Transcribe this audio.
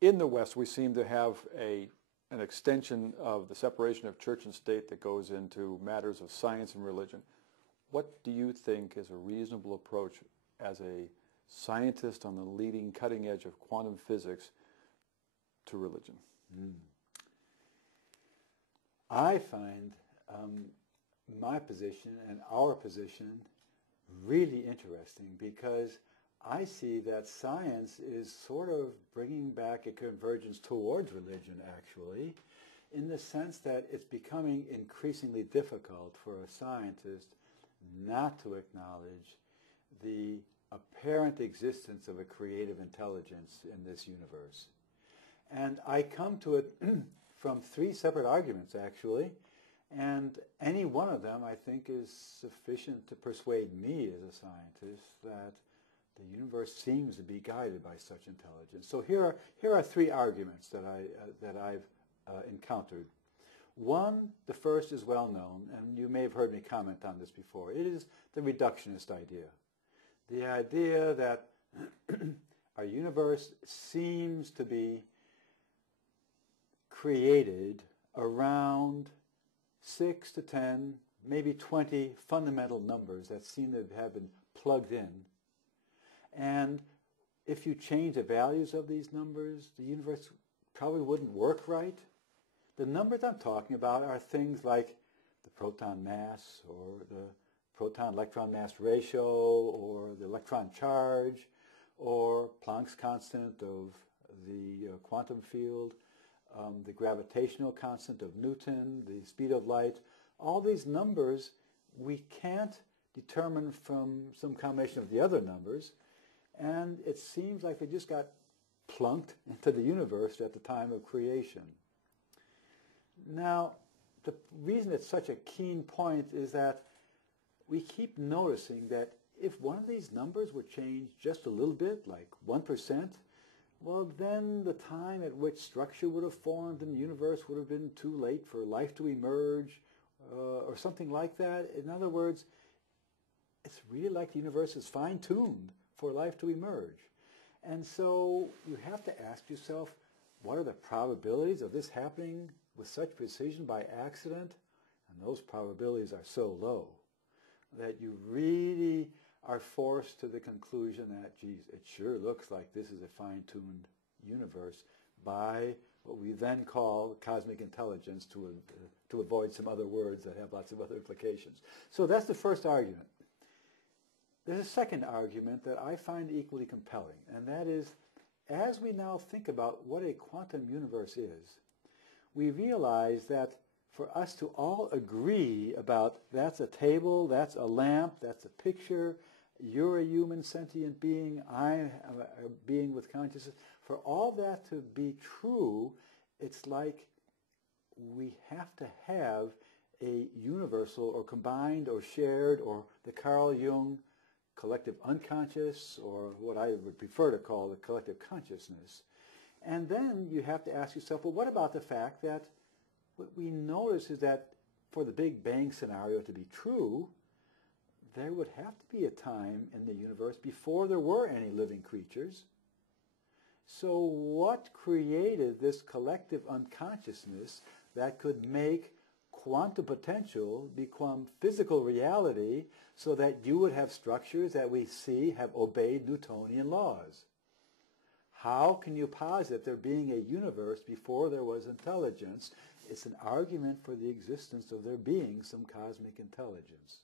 in the West, we seem to have an extension of the separation of church and state that goes into matters of science and religion. What do you think is a reasonable approach as a scientist on the leading cutting edge of quantum physics to religion? I find my position and our position really interesting because I see that science is sort of bringing back a convergence towards religion, actually, in the sense that it's becoming increasingly difficult for a scientist not to acknowledge the apparent existence of a creative intelligence in this universe. And I come to it from three separate arguments, actually, and any one of them, I think, is sufficient to persuade me as a scientist that the universe seems to be guided by such intelligence. So here are three arguments that I've encountered. One, the first is well known, and you may have heard me comment on this before. It is the reductionist idea. The idea that our universe seems to be created around 6 to 10, maybe 20 fundamental numbers that seem to have been plugged in. And if you change the values of these numbers, the universe probably wouldn't work right. The numbers I'm talking about are things like the proton mass or the proton-electron mass ratio or the electron charge or Planck's constant of the quantum field, the gravitational constant of Newton, the speed of light. All these numbers we can't determine from some combination of the other numbers, and it seems like they just got plunked into the universe at the time of creation. Now, the reason it's such a keen point is that we keep noticing that if one of these numbers were changed just a little bit, like 1%, well, then the time at which structure would have formed in the universe would have been too late for life to emerge, or something like that. In other words, it's really like the universe is fine-tuned for life to emerge. And so you have to ask yourself, what are the probabilities of this happening with such precision by accident? And those probabilities are so low that you really are forced to the conclusion that, geez, it sure looks like this is a fine-tuned universe by what we then call cosmic intelligence, to avoid some other words that have lots of other implications. So that's the first argument. There's a second argument that I find equally compelling, and that is, as we now think about what a quantum universe is, we realize that for us to all agree about that's a table, that's a lamp, that's a picture, you're a human sentient being, I am a being with consciousness, for all that to be true, it's like we have to have a universal or combined or shared or the Carl Jung collective unconscious, or what I would prefer to call the collective consciousness. And then you have to ask yourself, well, what about the fact that what we notice is that for the Big Bang scenario to be true, there would have to be a time in the universe before there were any living creatures. So what created this collective unconsciousness that could make quantum potential become physical reality so that you would have structures that we see have obeyed Newtonian laws? How can you posit there being a universe before there was intelligence? It's an argument for the existence of there being some cosmic intelligence.